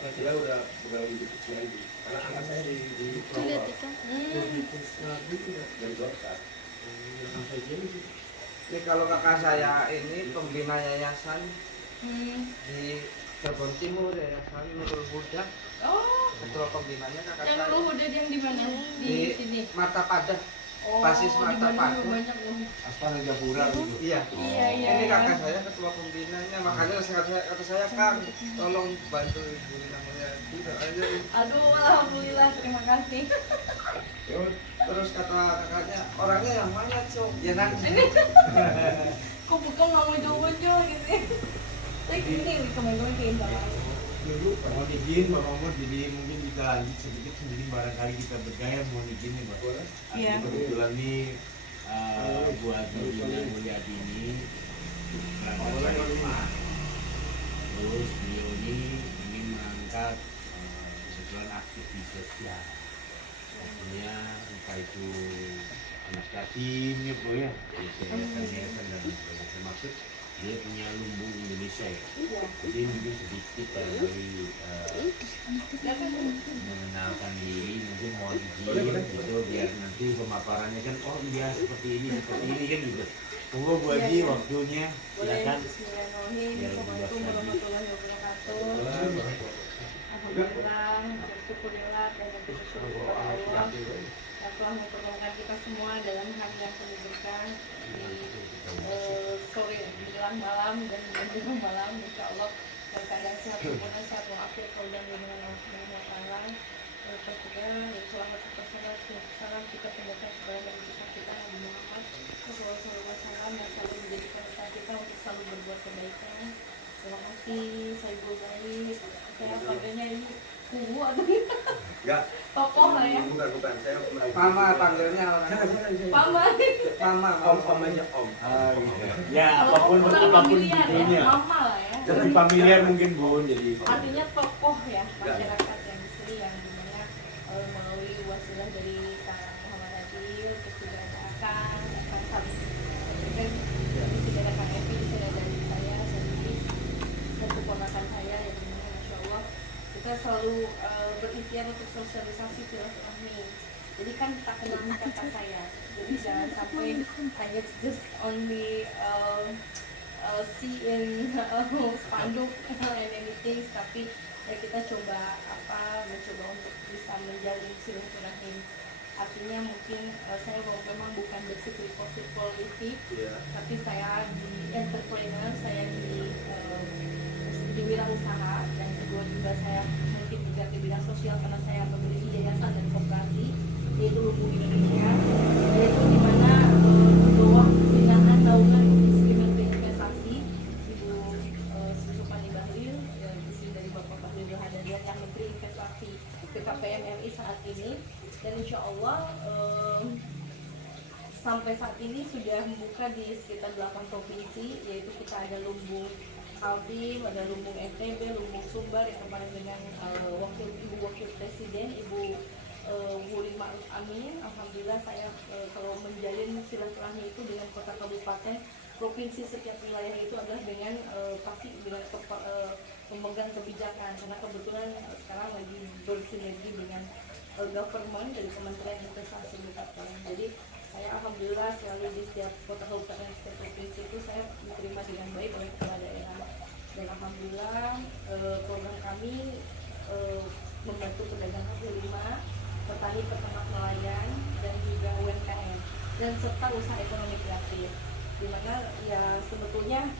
Saya udah lebih kecil lagi. Karena anak saya di Lihat itu. dari dokter. Ini kalau kakak saya ini pembina yayasan di Cirebon Timur, Yayasan Nurul Huda. Oh, Ketua pembinanya kakak yang saya. lu udah yang di mana? Di sini. Mata Padah. Oh, Basis di Mata Bandung Padah. banyak loh. Aspal Gapura gitu. Iya. Iya, iya. Ini kakak saya ketua pembinanya, makanya kata saya Kang, tolong bantu ibu namanya tidak aja. Aduh, alhamdulillah, terima kasih. Terus kata kakaknya, orangnya yang mana cok? Ya nanti. Kok bukan nggak mau jauh-jauh gitu ya? Tapi ini teman-teman kayak sama. Dulu Pak mohon izin Pak Mahmud, jadi mungkin kita lanjut sedikit, mungkin barangkali kita bergaya mohon izin ya Pak. Iya. Kebetulan nih buat Ibu Mulyadi ini berangkat dari rumah. Terus beliau ini ingin mengangkat kebetulan aktivis sosial. Artinya entah itu anak yatim ya Bu ya, yayasan dan sebagainya, termasuk dia punya lumbung Indonesia ya. Jadi mungkin sedikit dari mengenalkan diri, mungkin mau izin gitu biar nanti pemaparannya kan oh iya seperti ini kan gitu. Tunggu Bu Haji waktunya, silakan. Bismillahirrahmanirrahim. Assalamualaikum warahmatullahi wabarakatuh. Alhamdulillah, syukurillah dan bersyukur kepada Allah yang telah mempertemukan kita semua dalam hari yang penuh berkah di sore menjelang malam dan menjelang malam, insya Allah dalam keadaan sehat sempurna, sehat walafiat, dan dengan Allah Subhanahu wa Ta'ala. Terkena selamat salam kita pendekar kepada Nabi kita Nabi Muhammad Sallallahu Alaihi Wasallam dan selalu menjadikan kita untuk selalu berbuat kebaikan. Terima kasih, saya Bogani. Saya panggilnya ini Kubu atau Enggak, tokoh lah ya. bukan. Saya Mama panggilnya orang. Paman. Mama. Om aja Om. Ah, gitu. Ya, Kalau kurang apapun familiar ya, judulnya. mama lah ya. Jadi familiar mungkin Bu, jadi Artinya tokoh ya masyarakat yang di sini yang dimana melalui wasilah dari Kang Muhammad Adil, terus juga ada Akang saling kan di sini ada Kang Evi, di sini ada saya sendiri dan keponakan saya yang dimana Masya Allah kita selalu berikhtiar untuk sosialisasi silaturahmi. Jadi kan tak kenal kata saya, jadi jangan sampai hanya just only see in spanduk and anything, tapi ya kita mencoba untuk bisa menjalin silaturahim. Artinya mungkin saya memang bukan basically positif, tapi saya di entrepreneur, saya di wirausaha dan kedua juga saya mungkin juga di bidang sosial karena saya memiliki yayasan dan koperasi yaitu Lumbung Indonesia, yaitu di mana bawah binaan naungan Instrumen Investasi Ibu Sri Supani Bahlil, istri dari Bapak Bahlil Hadadian yang Menteri Investasi BKPM RI saat ini, dan insya Allah sampai saat ini sudah membuka di sekitar 8 provinsi, yaitu kita ada Lumbung Kaltim, ada Lumbung NTB, Lumbung Sumbar yang kemarin dengan Ibu Wakil Presiden Ibu Wuri Ma'ruf Amin. Alhamdulillah saya kalau menjalin silaturahmi itu dengan kota kabupaten provinsi setiap wilayah itu adalah dengan pasti dengan pemegang kebijakan, karena kebetulan sekarang lagi bersinergi dengan government dari Kementerian Investasi BKPM. Jadi saya alhamdulillah selalu di setiap kota kabupaten setiap provinsi itu saya diterima dengan baik oleh kepala daerah, dan alhamdulillah program kami membantu pedagang kaki lima, petani, peternak, nelayan, dan juga UMKM dan serta usaha ekonomi kreatif, dimana ya sebetulnya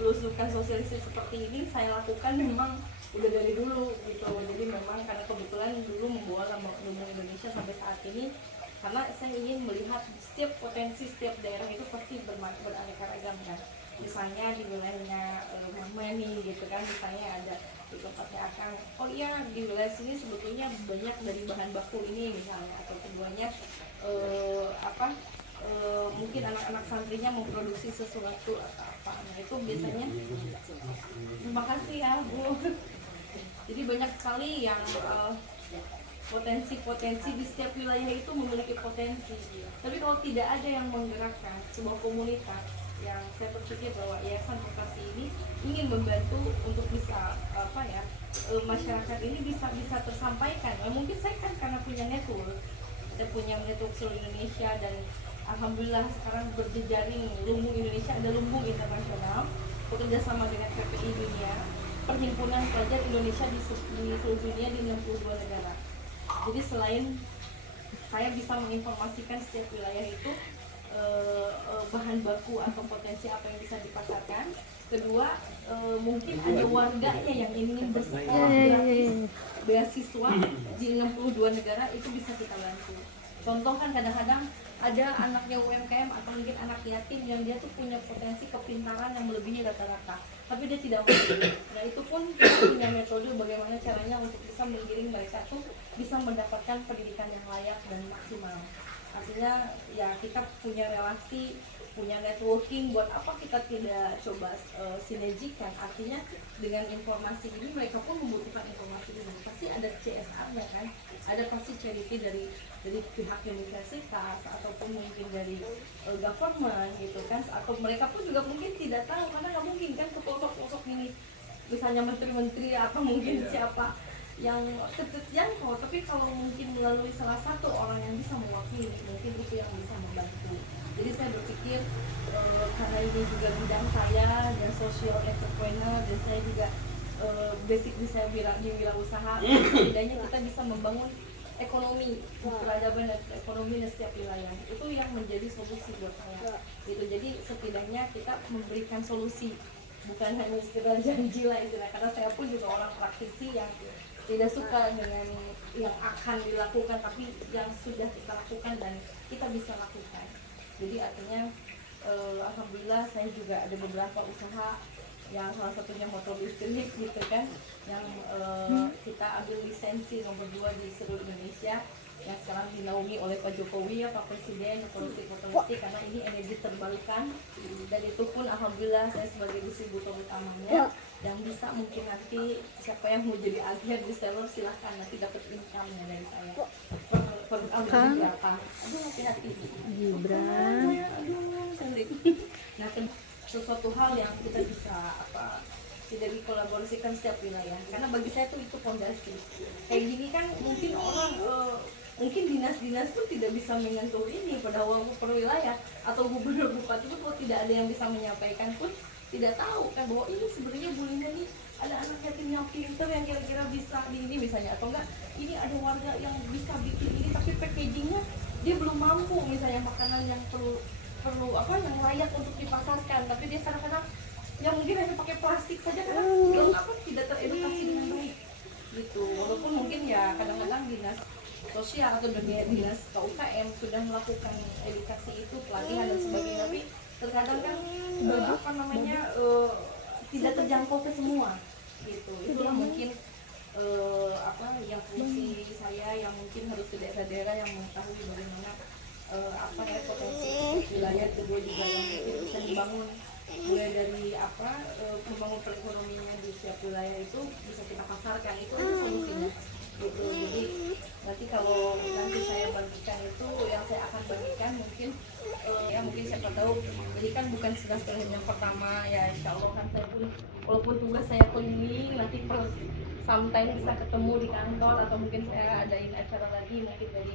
belusukan sosialisasi seperti ini saya lakukan memang udah dari dulu gitu. Jadi memang karena kebetulan dulu membawa Lumbung Indonesia sampai saat ini karena saya ingin melihat setiap potensi setiap daerah itu pasti beraneka ragam kan. Misalnya di wilayahnya Mani gitu kan, misalnya ada di tempatnya Akang, oh iya di wilayah sini sebetulnya banyak dari bahan baku ini misalnya, atau keduanya mungkin anak-anak santrinya memproduksi sesuatu atau apa, nah itu biasanya terima kasih ya Bu. Jadi banyak sekali yang potensi-potensi di setiap wilayah itu memiliki potensi, tapi kalau tidak ada yang menggerakkan sebuah komunitas yang saya berpikir bahwa Yayasan Vokasi ini ingin membantu untuk bisa masyarakat ini bisa tersampaikan. Mungkin saya kan karena punya network, saya punya network seluruh Indonesia, dan alhamdulillah sekarang berjejaring lumbung Indonesia, ada lumbung internasional bekerja sama dengan PPI Dunia, Perhimpunan Pelajar Indonesia di seluruh dunia di 62 negara. Jadi selain saya bisa menginformasikan setiap wilayah itu bahan baku atau potensi apa yang bisa dipasarkan, kedua mungkin ada warganya yang ingin bersekolah gratis beasiswa di 62 negara, itu bisa kita bantu. Contoh kan kadang-kadang ada anaknya UMKM atau mungkin anak yatim yang dia tuh punya potensi kepintaran yang melebihi rata-rata, tapi dia tidak mampu. Nah itu pun kita punya metode bagaimana caranya untuk bisa menggiring mereka tuh bisa mendapatkan pendidikan yang layak dan maksimal. Artinya ya kita punya relasi, punya networking, buat apa kita tidak coba sinergikan. Artinya dengan informasi ini mereka pun membutuhkan informasi ini, pasti ada CSR-nya kan, ada pasti charity dari pihak universitas ataupun mungkin dari government gitu kan, atau mereka pun juga mungkin tidak tahu karena nggak mungkin kan ke pelosok-pelosok ini misalnya menteri-menteri atau mungkin siapa yang terjangkau, tapi kalau mungkin melalui salah satu orang yang bisa mewakili, mungkin itu yang bisa membantu. Jadi saya berpikir karena ini juga bidang saya dan social entrepreneur, dan saya juga basic saya di wirausaha, setidaknya kita bisa membangun ekonomi, peradaban dan ekonomi di setiap wilayah. Itu yang menjadi solusi buat saya. Gitu. Jadi setidaknya kita memberikan solusi, bukan hanya sekedar janji lah istilah. Karena saya pun juga orang praktisi yang tidak suka dengan yang akan dilakukan, tapi yang sudah kita lakukan dan kita bisa lakukan. Jadi artinya alhamdulillah saya juga ada beberapa usaha yang salah satunya motor listrik gitu kan, yang kita ambil lisensi nomor 2 di seluruh Indonesia, yang sekarang dinaungi oleh Pak Jokowi ya, Pak Presiden, produksi motor listrik, karena ini energi terbarukan. Dan itu pun alhamdulillah saya sebagai distributor utamanya, yang bisa mungkin nanti siapa yang mau jadi agen reseller silahkan nanti dapat income-nya dari saya per berapa. Aduh hati-hati Gibran, aduh sendiri. Nah sesuatu hal yang kita bisa tidak dikolaborasikan setiap wilayah, karena bagi saya itu fondasi. Kayak gini kan mungkin orang mungkin dinas-dinas pun tidak bisa menyentuh ini pada per wilayah, atau gubernur bupati itu kalau tidak ada yang bisa menyampaikan pun tidak tahu kan bahwa ini sebenarnya bulinya nih ada anak yatim yang pinter yang kira-kira bisa di ini misalnya, atau enggak ini ada warga yang bisa bikin ini tapi packagingnya dia belum mampu, misalnya makanan yang perlu yang layak untuk dipasarkan, tapi dia kadang-kadang yang mungkin hanya pakai plastik saja karena belum tidak teredukasi dengan baik gitu. Walaupun mungkin ya kadang-kadang dinas sosial atau dinas KUKM sudah melakukan edukasi itu, pelatihan dan sebagainya, tapi terkadang kan tidak terjangkau ke semua gitu. Itulah mungkin yang fungsi saya yang mungkin harus ke daerah-daerah yang mengetahui bagaimana potensi wilayah, kedua juga yang mungkin bisa dibangun mulai dari membangun perekonomian di setiap wilayah itu bisa kita pasarkan, itu aja solusinya gitu. Jadi nanti kalau nanti saya bagikan itu yang saya akan bagikan mungkin mungkin siapa tahu, jadi kan bukan sudah yang pertama ya, insya Allah kan saya pun walaupun tugas saya keliling nanti sometime bisa ketemu di kantor, atau mungkin saya adain acara lagi mungkin dari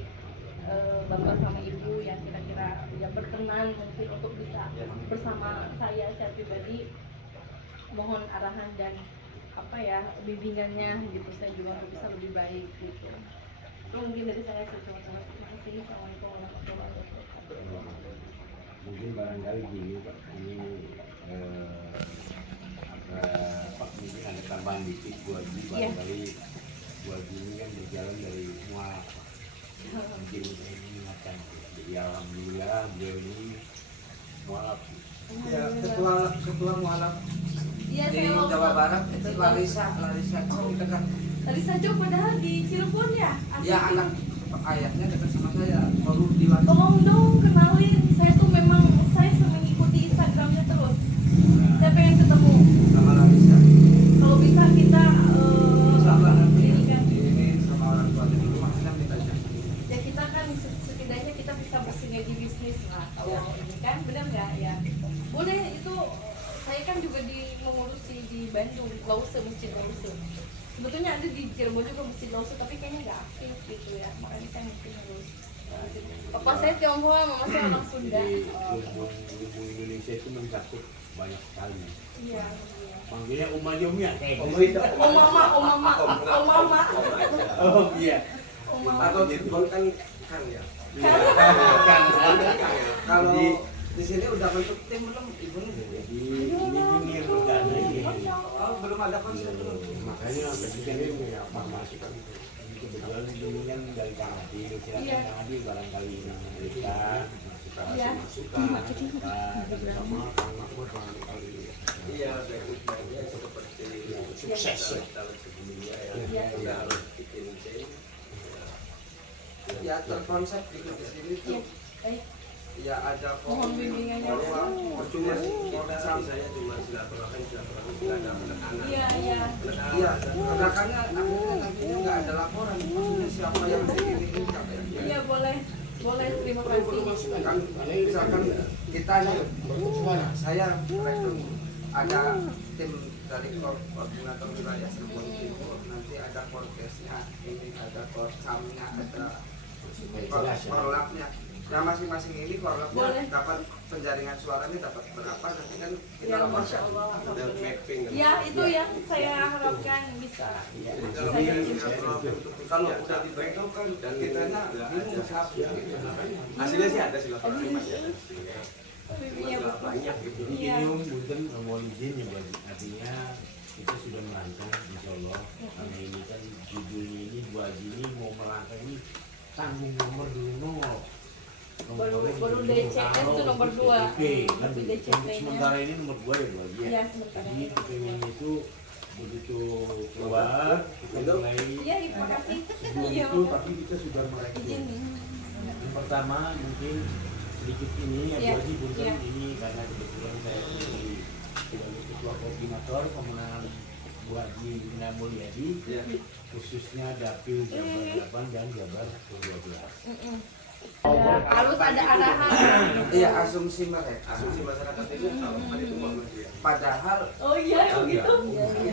bapak sama ibu yang kira-kira ya berkenan mungkin untuk bisa bersama saya pribadi, mohon arahan dan bimbingannya gitu, saya juga bisa lebih baik gitu. Itu mungkin dari saya. Terima kasih. Assalamualaikum warahmatullahi wabarakatuh. Mungkin barangkali gini Pak, ini mungkin ada tambahan dikit buat barangkali buat ini kan berjalan dari mualaf Pak. Mungkin mengingatkan, jadi alhamdulillah beliau ini mualaf Ya, ketua mualaf di Jawa Barat itu Larissa dekat. Larissa Jo padahal di Cirebon ya? Ya anak ayahnya dekat sama saya, baru diwakili. Tolong dong kenalin, saya tuh memang saya mengikuti Instagramnya terus. Saya pengen ketemu Sama Larissa. kalau bisa kita Sabar nanti ini kan ini sama orang tua di rumah kita minta janji. ya, kita kan setidaknya kita bisa bersinergi bisnis lah kalau ini kan, benar nggak ya? Boleh sebetulnya ada di Cirebon juga mesin Lawson tapi kayaknya nggak aktif gitu ya, makanya saya mungkin harus papa saya Tionghoa, mama saya orang Sunda. Jadi lumbung Indonesia itu mencakup banyak sekali. Iya. Manggilnya Uma Yomia kayak Oh, gitu. iya. Oh mama, oh mama, oh mama. Oh iya. Oh mama. Atau Cirebon kan Kang ya. Iya. Kan. Kalau Jadi- di sini udah bentuk tim belum ibu nih? Jadi ini yang bercanda ini. Oh, belum ada konsep belum. Makanya ketika ini punya farmasi kan kebetulan ini kan dari Kang Adil, silakan Iya. Kang Adil barangkali ini kita Iya. masukan sama Kang Mahmud barangkali Iya, baik-baiknya seperti sukses ya. tahun sebelumnya ya. Iya. Kita harus bikin tim. Ya terkonsep gitu di sini Iya. tuh. Baik. Ya ada Mohon bimbingannya. percuma sih kita misalnya cuma silaturahmi tidak ada penekanan. Iya, iya. Iya, penekanan akhirnya nantinya nggak ada laporan. Maksudnya siapa yang ini siapa yang ini. Iya, boleh. Boleh, terima kasih. Kan misalkan kita nih, saya rektor ada tim dari koordinator wilayah Cirebon Timur, nanti ada korkesnya, ini ada korsamnya, ada korlapnya. Nah masing-masing ini Boleh. korlapnya dapat penjaringan suaranya dapat berapa, nanti kan kita Ya, laporkan. Masya Allah. Ada mapping. Ya, itu yang saya harapkan bisa. Kalau kalau udah dibentukkan dan kitanya bingung siapa gitu. Hasilnya sih ada silaturahmi masih ada. Bimbingnya Masalah bagus. banyak gitu. Jadi Iya. gini Bunten mohon izin ya Bang. Artinya kita sudah merancang insya Allah karena ini kan judulnya ini 2 ini mau melangkah ini tanggung nomor dulu nol. Baru DCS itu nomor 2. Oke, kan Tapi untuk DCP-nya. sementara ini nomor 2 ya Bu Haji ya. Iya, sementara Jadi ini. pengen itu begitu keluar kita mulai Iya, terima kasih. sebelum Iya, itu tapi kita sudah merekrut. izin. Yang pertama mungkin sedikit ini ya Iya, Bu Haji Bunten iya. ini karena kebetulan saya sebagai ketua koordinator pemenangan Bu Haji Ina Mulyadi Iya. khususnya Dapil Jabar 8 dan Jabar 12. Harus ada arahan. Iya asumsi mereka. Asumsi masyarakat itu kalau itu Muhammadiyah. Padahal Oh iya, gitu.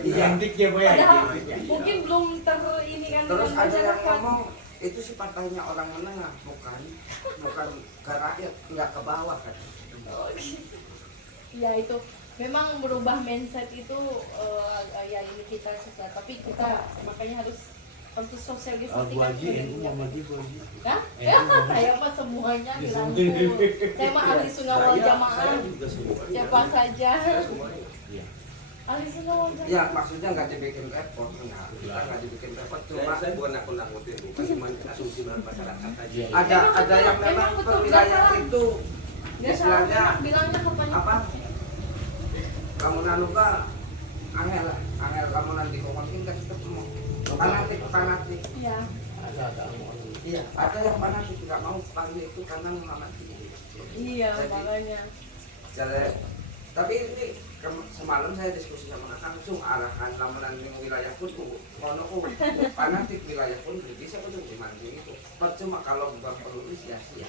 Identik ya Bu ya. Padahal identik ya. mungkin belum ini kan terus dengan ada yang masyarakat. ngomong itu sih partainya orang menengah, bukan ke rakyat, nggak ke bawah kan. Oh, gitu. Ya itu memang berubah mindset itu ya ini kita susah, tapi kita makanya harus Bu sosialisasikan. Haji NU Muhammadiyah Bu Haji. Hah? Ya, saya mah semuanya dirangkul. Saya mah ahli sunnah wal jamaah. Saya juga semuanya. Siapa saja. Saya semuanya. Iya. Ahli sunnah wal jamaah. Ya maksudnya nggak dibikin repot, nah, kita nggak dibikin repot cuma Saya bukan nakut-nakutin, bukan cuma asumsi masyarakat aja. Iya. ada yang memang betul, per wilayah nggak salah. itu Nggak salah, istilahnya bilangnya katanya apa? Kamu nanuka angel lah, angel kamu nanti ngomongin kan ketemu fanatik. Iya. Ada orang. Iya, ada yang fanatik nggak mau panggil itu karena Muhammadiyah. Iya, Jadi- makanya. Tapi ini semalam saya diskusi sama langsung arahan lamunan di wilayah pun kono fanatik wilayah pun bisa betul dimandi itu. Percuma kalau buang peluru sia-sia.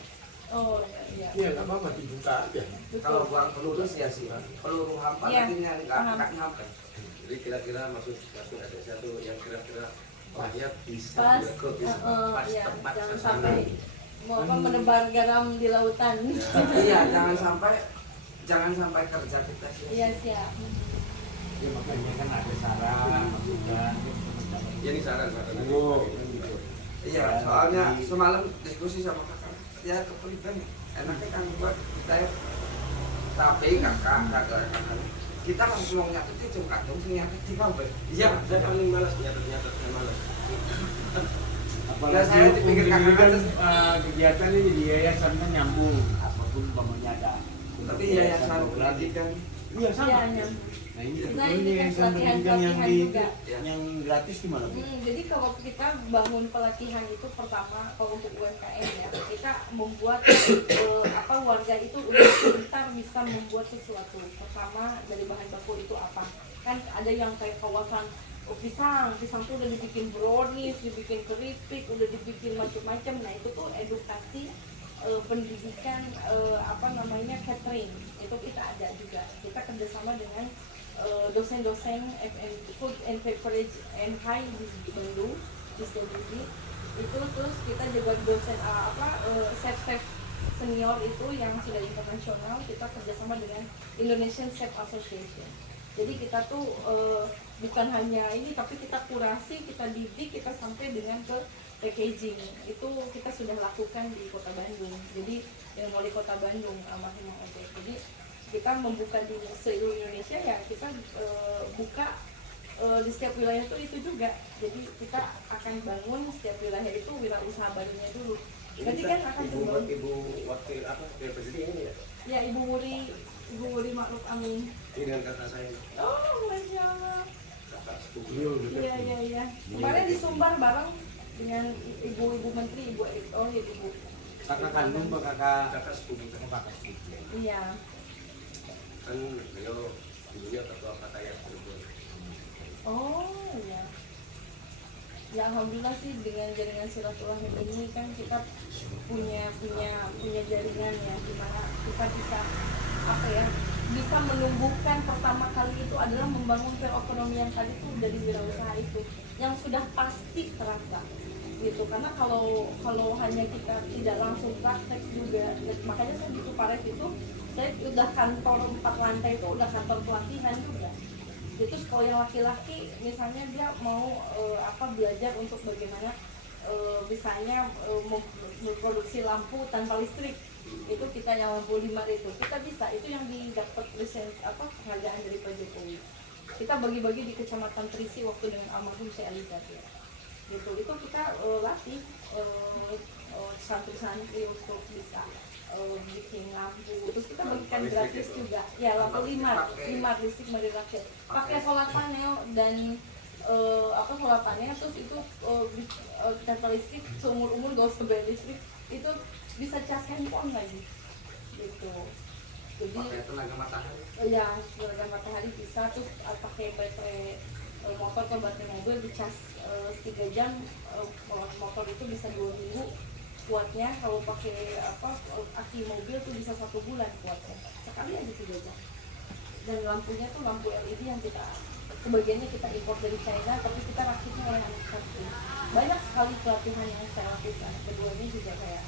Oh iya. Iya nggak apa-apa dibuka aja. Kalau Betul. buang peluru sia-sia. Peluru hampa Iya, nantinya paham. nggak nyampe. Jadi kira-kira maksud ada satu yang kira-kira rakyat bisa Pas, direkrut bisa pas iya, tepat jangan sasaran. sampai mau apa menebar garam di lautan. Iya, jangan sampai kerja kita sia-sia. Iya siap. Ya makanya kan ada saran, masukan, Ya ini saran. Oh, gitu. Iya, soalnya semalam diskusi sama kakak, ya kepentingan enaknya kan buat kita ya. Tapi kakak kita langsung nyatet itu kadang nyatet di kabel. Iya, saya paling malas nyata-nyata saya malas. Ya, saya dipikir ini kakak kan aja. kegiatan ini di yayasan kan nyambung apapun umpamanya ada. Tapi yayasan pendidikan Iya sama. Iya, iya. Nah ini Nah, sebetulnya ini kan yayasan pendidikan yang pelatihan juga. yang gratis gimana Bu? Jadi kalau kita bangun pelatihan itu pertama kalau untuk UMKM ya kita membuat warga itu udah pintar bisa membuat sesuatu. Pertama dari bahan baku itu apa? Kan ada yang kayak kawasan pisang tuh udah dibikin brownies, dibikin keripik, udah dibikin macam-macam. Nah itu tuh edukasi pendidikan catering itu kita ada juga. Kita kerjasama dengan dosen-dosen Food and Beverage and High di Bandung di Studi itu. Terus kita juga dosen chef senior itu yang sudah internasional, kita kerjasama dengan Indonesian Chef Association. Jadi kita tuh bukan hanya ini, tapi kita kurasi, kita didik, kita sampai dengan ke packaging. Itu kita sudah lakukan di Kota Bandung. Jadi dengan wali Kota Bandung almarhum Ode. Jadi kita membuka di seluruh Indonesia, ya kita buka di setiap wilayah itu juga. Jadi kita akan bangun setiap wilayah itu wirausaha barunya dulu. Nanti kan akan terbangun. Ibu wakil apa? Presiden ini ya? Ya, Ibu Wuri Ma'ruf Amin. Ini dengan kata saya. Oh, Masya Allah. Kakak sepupu. Iya. Kemarin di Sumbar bareng dengan ibu menteri, Ibu Erick Thohir, Ibu. Kakak kandung apa kakak sepupu? Kakak sepupu. Iya. Kan beliau dulunya ketua Fatayat Cirebon. Oh, iya. Ya alhamdulillah sih dengan jaringan silaturahmi ini kan kita punya jaringan ya, dimana kita bisa menumbuhkan. Pertama kali itu adalah membangun perekonomian tadi itu dari wirausaha itu yang sudah pasti terasa gitu. Karena kalau hanya kita tidak langsung praktek juga, makanya saya di Tuparet itu saya udah kantor 4 lantai itu udah kantor pelatihan juga. Itu kalau yang laki-laki misalnya dia mau belajar untuk bagaimana misalnya memproduksi lampu tanpa listrik, itu kita yang lampu 5 itu kita bisa, itu yang didapat lisensi penghargaan dari Pak Jokowi. Kita bagi-bagi di Kecamatan Trisi waktu dengan almarhum Syekh Ali Jabir gitu. Itu kita latih santri-santri untuk bisa bikin lampu, terus kita bagikan gratis juga ya, lampu 5 listrik dari rakyat, pakai solar panel dan solar panel, terus itu tanpa listrik seumur-umur gak usah bayar listrik, itu bisa cas handphone lagi gitu. Jadi pakai tenaga matahari. Ya, tenaga matahari bisa, terus pakai baterai motor atau baterai mobil dicas 3 jam, motor itu bisa 2 minggu kuatnya. Kalau pakai aki mobil tuh bisa 1 bulan kuatnya, sekali aja 3 jam. Dan lampunya tuh lampu LED yang kita sebagiannya kita import dari China, tapi kita rakitnya oleh anak satu. Banyak sekali pelatihan yang saya lakukan. Keduanya juga kayak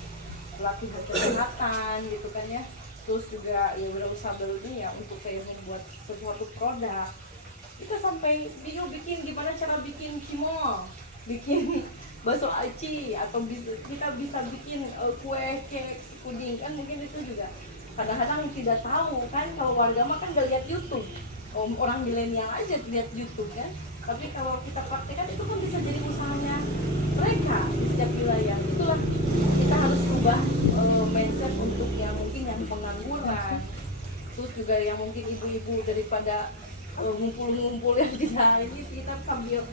latih kesehatan gitu kan ya, terus juga ya wirausaha barunya ya untuk kayak membuat sesuatu produk. Kita sampai video bikin gimana cara bikin cimol, bikin bakso aci, atau kita bisa bikin kue, cake, puding kan, mungkin itu juga kadang-kadang tidak tahu kan. Kalau warga mah kan gak lihat YouTube, orang milenial aja lihat YouTube kan, tapi kalau kita praktekkan itu kan bisa jadi usahanya mereka di setiap wilayah. Itulah kita harus ubah mindset untuk yang mungkin yang pengangguran, terus juga yang mungkin ibu-ibu daripada ngumpul-ngumpul yang kita sambil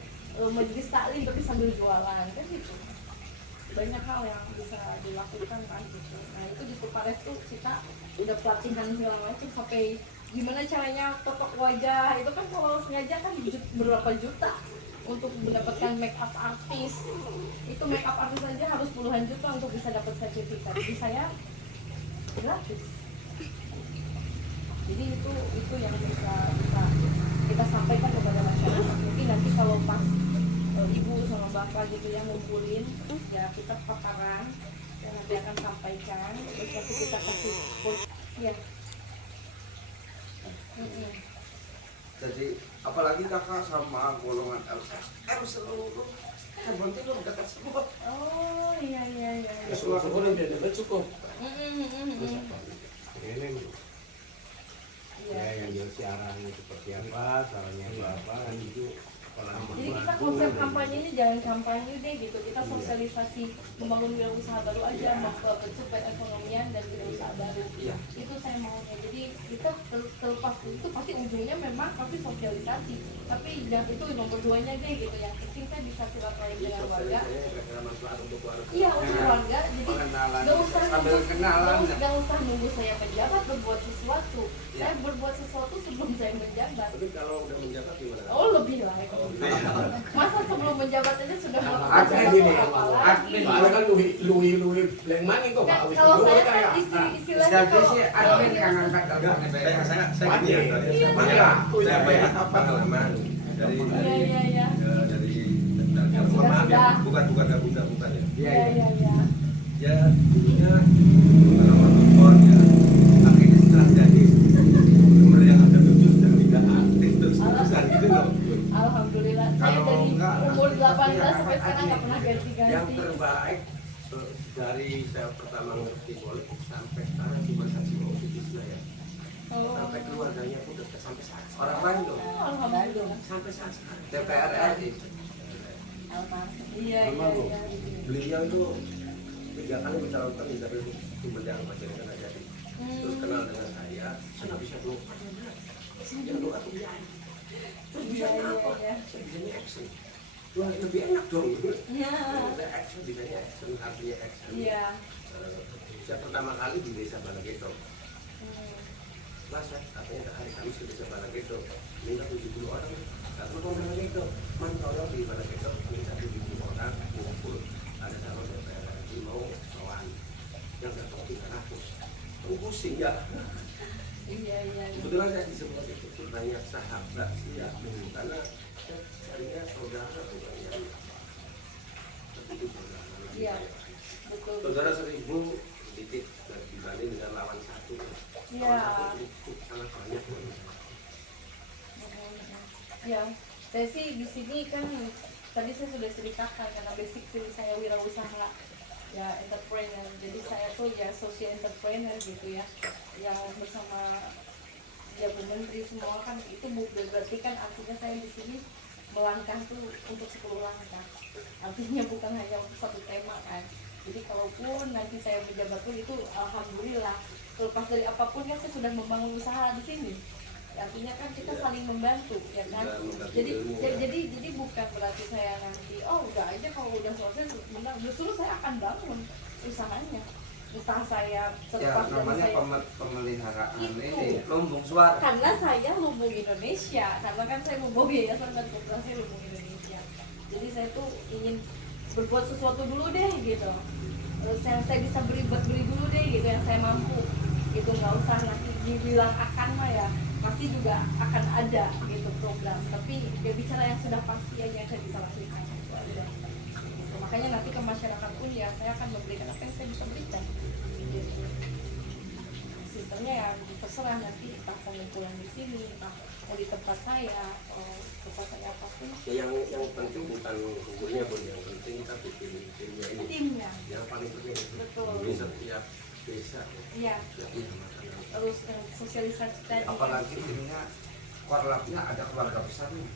majelis taklim tapi sambil jualan kan gitu. Banyak hal yang bisa dilakukan kan gitu. Nah itu di Tuparet tuh kita udah pelatihan segala macam, sampai gimana caranya totok wajah itu kan, kalau sengaja kan berapa juta untuk mendapatkan make up artist. Itu make up artist aja harus puluhan juta untuk bisa dapat sertifikat. Jadi saya gratis. Jadi itu yang bisa kita sampaikan kepada masyarakat. Mungkin nanti kalau pas ibu sama bapak gitu yang ngumpulin, ya kita paparan yang nanti akan sampaikan, terus nanti kita kasih ya. Jadi apalagi kakak sama golongan LSM seluruh Cirebon itu dekat semua. Oh iya. Semua udah cukup. Ini ya yang jelas arahnya seperti apa, caranya apa kan itu. Jadi kita konsep kampanye ini jangan kampanye deh gitu, kita sosialisasi membangun wirausaha baru aja, mempercepat perekonomian dan wirausaha baru. Itu saya maunya. Jadi kita terlepas itu pasti ujungnya memang pasti sosialisasi, tapi jangan itu nomor 2-nya deh gitu. Yang penting saya bisa silaturahmi dengan warga. Iya, untuk warga. Jadi nggak usah nunggu saya menjabat berbuat sesuatu. Saya berbuat sesuatu sebelum saya menjabat. Tapi kalau udah menjabat gimana? Oh lebih lah. Masa sebelum menjabat aja sudah Sama melakukan aja sesuatu gini, apalagi. admin. Soalnya kan luwi yang mana kok Kan Pak? kalau saya kan kayak istilahnya Jadi kalau sih kalau admin dia yang angkat Enggak, telepon saya Pasti. gini ya, tadi Iya. saya banyak pengalaman dari iya. dari Yang mohon maaf ya, sudah. bukan ya. Iya. Ya dulunya pengalaman telepon ya, akhirnya setelah jadi nomor yang ada itu sudah tidak aktif terus-terusan gitu loh. Alhamdulillah. Saya Kalau dari enggak, umur tapi 18 yang sampai angkat sekarang nggak pernah admin. ganti-ganti. Yang terbaik dari saya pertama ngerti politik sampai sekarang cuma saksi positif saya. Oh. Sampai keluarganya pun dekat sampai saat Orang lain dong. Oh, alhamdulillah. sampai saat sekarang. DPR RI. Iya. Beliau itu 3 kali mencalonkan tapi sumber yang macam mana jadi. Terus kenal dengan saya nggak bisa doa. Saya doa tuh ya. Terus bisa apa? Saya bisanya action. Wah lebih enak dong. Iya. Saya action bisanya action artinya action. Iya. Saya pertama kali di desa Balageto. Mas, katanya hari Kamis di desa Balageto minta 70 orang. Satu orang Balageto, tolong di Balageto minta 70 orang ngumpul. Ada calon DPR RI mau kawan yang dapat 300. Pusing ya. Iya. Kebetulan saya di sebuah itu banyak sahabat ya, karena saya carinya saudara bukan yang begitu saudara. Iya. Betul. Saudara 1000 sedikit dibanding dengan lawan 1. Iya. Lawan 1 itu sangat banyak. Ya, saya sih di sini kan tadi saya sudah ceritakan karena basic saya wirausaha ya entrepreneur. Jadi saya tuh ya social entrepreneur gitu ya, yang bersama ya Bu Menteri semua kan itu berarti kan artinya saya di sini melangkah tuh untuk 10 langkah. Artinya bukan hanya untuk satu tema kan. Jadi kalaupun nanti saya menjabat pun itu alhamdulillah terlepas dari apapun kan saya sudah membangun usaha di sini. Artinya kan kita saling membantu ya kan. Jadi bukan berarti saya nanti udah aja kalau udah selesai benar, justru saya akan bangun usahanya. Entah saya Ya terlepas dari namanya saya pemeliharaan Itu. ini lumbung suara. karena saya lumbung Indonesia, karena kan saya membawa yayasan dan koperasi lumbung Indonesia. Jadi saya tuh ingin berbuat sesuatu dulu deh gitu. Saya bisa beri dulu deh gitu yang saya mampu. Gitu nggak usah nanti dibilang akan mah ya pasti juga akan ada gitu program, tapi dia bicara yang sudah pasti aja yang saya bisa lakukan itu aja gitu. Makanya nanti ke masyarakat pun ya saya akan memberikan apa yang saya bisa berikan gitu. Sistemnya ya terserah nanti entah pengumpulan di sini, entah mau di tempat saya apapun Ya, yang penting bukan unggulnya pun, yang penting kita bikin timnya ini. timnya. Yang paling penting Betul. di setiap desa, Iya, setiap kecamatan. terus sosialisasi tadi. Apalagi ininya korlapnya ada keluarga besar nih.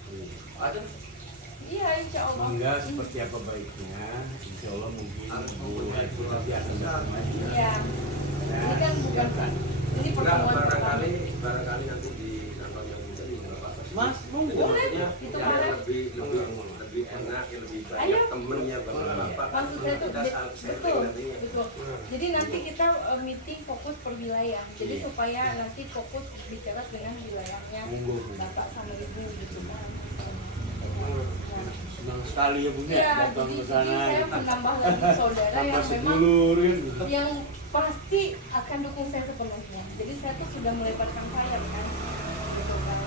Ada Iya, insya Allah. Enggak seperti apa baiknya, insya Allah mungkin Harus Bu mempunyai Hadi keluarga akan besar. bertemu. Iya. Ini kan bukan ini Enggak, pertemuan pertama. barangkali nanti di kantor yang muda juga nggak apa-apa. Mas, Jadi boleh. maksudnya Itu ya, boleh. lebih enak, ya, lebih banyak Ayo. temennya bapak-bapak. Maksud saya tuh Kita saling sharing betul, nantinya. betul. Jadi nanti kita meeting fokus per wilayah. Jadi Iya. supaya nanti fokus bicara dengan wilayahnya Monggo, Bu. Bapak sama Ibu gitu kan. Nah, Senang sekali ya Bu iya, ya datang jadi ke sana. saya gitu. menambah lagi saudara Tambah yang memang sedulur kan gitu. yang pasti akan dukung saya sepenuhnya. Jadi saya tuh sudah melebarkan sayap kan, gitu kan.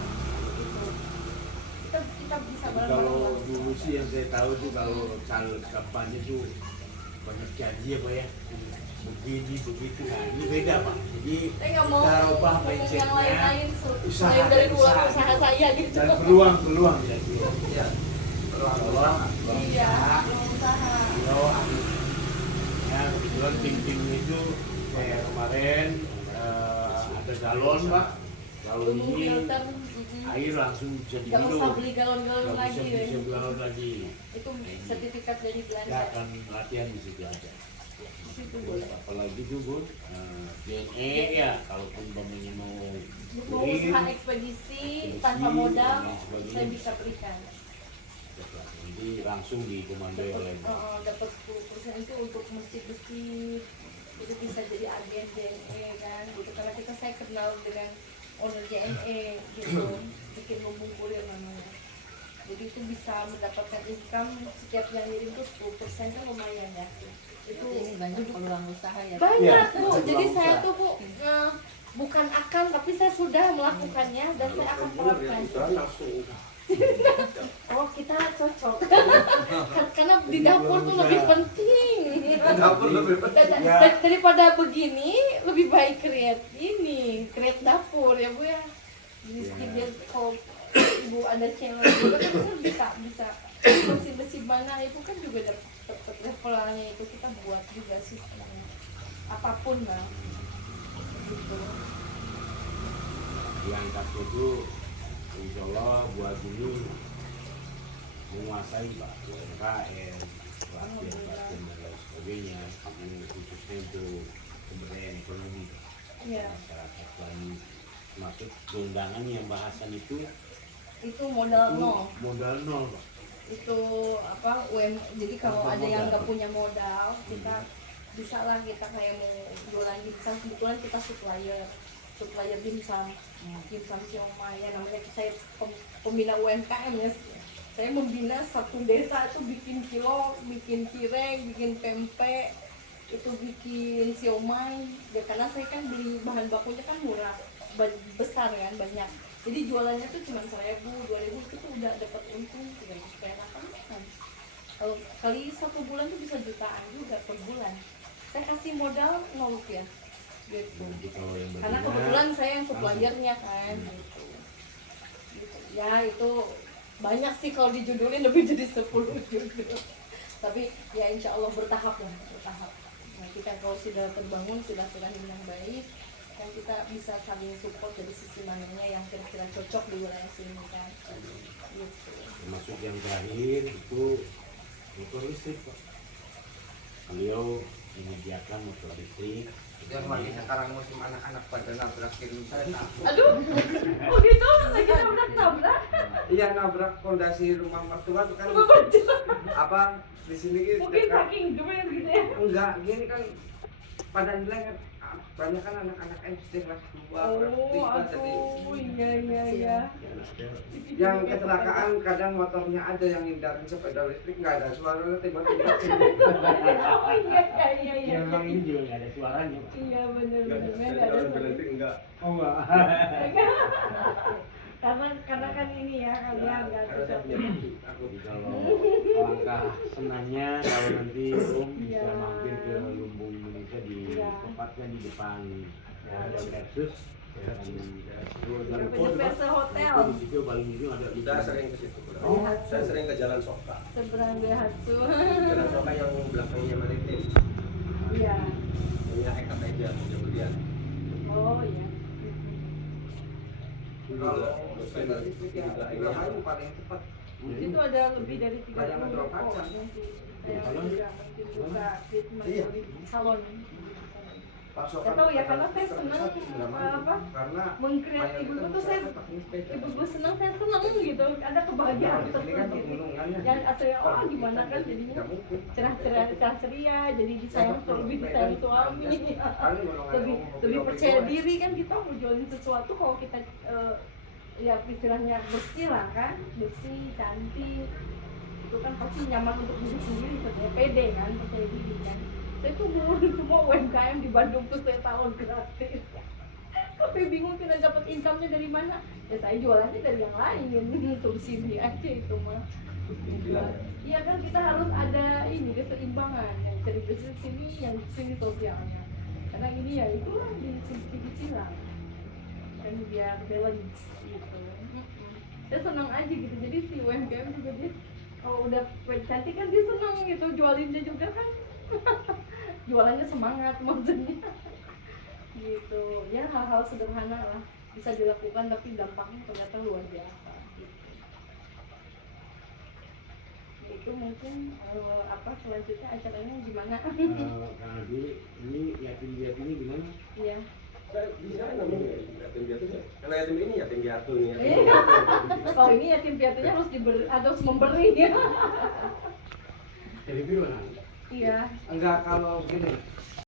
Gitu. Kita bisa Tapi bareng-bareng kalau lah. dulu sih yang saya tahu tuh kalau caleg kampanye tuh banyak janji ya Pak ya, begini begitu. Nah ini beda Pak, jadi Saya nggak mau kita rubah ngomong yang mindsetnya, lain-lain usaha selain dari dan usaha, usaha. saya gitu. dan peluang ya. ya peluang Peluang, usaha. Iya, peluang usaha. Kalau ya kebetulan tim itu kayak kemarin ada galon Pak, galon Lumbung ini filter, air langsung bisa nggak diminum, usah beli galon-galon nggak lagi. bisa bisa galon lagi. Itu sertifikat dari Kita Belanda. akan latihan di situ aja. Di situ boleh. Apalagi tuh Bu, JNE ya, kalaupun umpamanya mau Mau usaha ekspedisi tanpa modal, saya bisa berikan. Jadi langsung dikomandoi oleh Dapat 10% itu untuk masjid-masjid, itu bisa jadi agen JNE kan, gitu. Karena saya kenal dengan owner JNE gitu, bikin lumbung kurir namanya. Jadi itu bisa mendapatkan income setiap yang ngirim tuh 10% kan lumayan ya. Itu Ini banyak peluang usaha ya. banyak Iya, Bu. Jadi peluang saya usaha. tuh Bu bukan akan tapi saya sudah melakukannya dan saya akan terapkan. langsung. Oh kita cocok karena di dapur tuh lebih penting. Dapur lebih penting. Daripada begini lebih baik create dapur ya Bu ya. Jadi biar kalau Ibu ada channel juga kan bisa besi mana itu kan juga dapat referralnya itu kita buat juga sih sebenarnya. Apapun lah gitu. Diangkat itu insya Allah buat ini menguasai Pak UMKM, pelatihan dan lain sebagainya, ini khususnya untuk pemberdayaan ekonomi Iya. masyarakat lain, masuk undangan yang bahasan itu Modal nol. modal nol Pak. Itu apa jadi kalau ada yang nggak punya modal kita bisa lah kita kayak mau jualan dimsum, kebetulan kita supplier dimsum siomay ya, namanya saya pembina UMKM ya. Saya membina satu desa itu bikin cilok, bikin cireng, bikin pempek, itu bikin siomay ya, karena saya kan beli bahan bakunya kan murah, besar kan, banyak. Jadi jualannya tuh cuma 1.000, 2.000 itu tuh udah dapat untung 300 perak kan. Kalau kali 1 bulan tuh bisa jutaan juga per bulan. Saya kasih modal 0 rupiah gitu. Nanti kalau yang Karena berminat, kebetulan saya yang suppliernya kan gitu. Ya itu banyak sih kalau dijudulin lebih jadi 10 judul. Tapi ya insya Allah bertahap lah, bertahap. Nah kita kalau sudah terbangun silaturahim yang baik, kan kita bisa saling support dari sisi mananya yang kira-kira cocok di wilayah sini kan. Gitu. termasuk yang terakhir itu motor listrik Pak. Beliau menyediakan motor listrik Yang lagi sekarang musim anak-anak pada nabrak kirim saya takut. Aduh, oh gitu lagi nabrak. Iya, nabrak fondasi rumah mertua tuh kan apa di sini gitu. Mungkin saking gemen gitu ya. Enggak, gini kan pada nilai kan banyak kan anak-anak SD kelas 2, kelas 3 jadi Oh iya. yang kecelakaan kadang motornya ada yang hindarin sepeda listrik nggak ada suaranya tiba-tiba Oh iya. ya memang ini juga nggak ada suaranya Pak. Iya benar. Nggak ada suara. enggak. Oh enggak. Karena kan ini ya kalian nggak Karena saya cocok. punya bukti. Aku Jadi kalau langkah senangnya kalau nanti Om bisa Iya. mampir ke Lumbung Indonesia di Iya. tempatnya di depan versus dan Depan Versa Hotel. di situ paling itu ada kita sering ke situ. Oh. Saya sering ke Jalan Soka. Seberang Daihatsu. Jalan Soka yang belakangnya maritim. Iya. Punya Eka Teja, kemudian. Oh iya. kalau sepeda listrik ya Indramayu paling cepat. Itu ada lebih dari 30 Banyak ngedrop kok kaca. nanti. Saya juga mungkin buka treatment Iya. di salon. Pasokan Gak tahu ya, sepeda karena saya listrik senang terbesar di Indramayu. apa, karena mengkreat mayoritas ibu tuh saya masyarakat pakai sepeda. ibu senang, saya senang gitu, ada kebahagiaan Nah, di sini kan tersendiri. pegunungannya. Yang aslinya gimana kan jadinya Nggak mungkin. cerah ceria, jadi disayang lebih disayang suami, lebih percaya diri kan kita mau jualin sesuatu kalau kita ya istilahnya bersih lah kan, bersih, cantik, itu kan pasti nyaman untuk diri sendiri, sebenarnya pede kan, percaya diri kan. Saya tuh ngurusin semua UMKM di Bandung tuh saya salon gratis. Tapi bingung tidak dapat income-nya dari mana. Ya saya jualannya dari yang lain, subsidi aja itu mah. Iya kan kita harus ada ini keseimbangan, yang cari bisnis sini, yang sini sosialnya. Karena ini ya itulah di sisi lah. Dan biar balance gitu. Saya senang aja gitu. Jadi si UMKM juga dia kalau udah cantik kan dia senang gitu, jualinnya juga kan. Jualannya semangat maksudnya. Gitu. Ya hal-hal sederhana lah bisa dilakukan tapi dampaknya ternyata luar biasa. Gitu. Itu mungkin apa selanjutnya acaranya gimana? Kang Adi, ini yatim piatu ini gimana? Iya. Bisa namanya yatim piatu. Kalau yatim ini yatim piatu nih. Oh ini yatim piatunya harus diberi, harus memberi ya. Jadi gimana? Iya. Enggak, kalau gini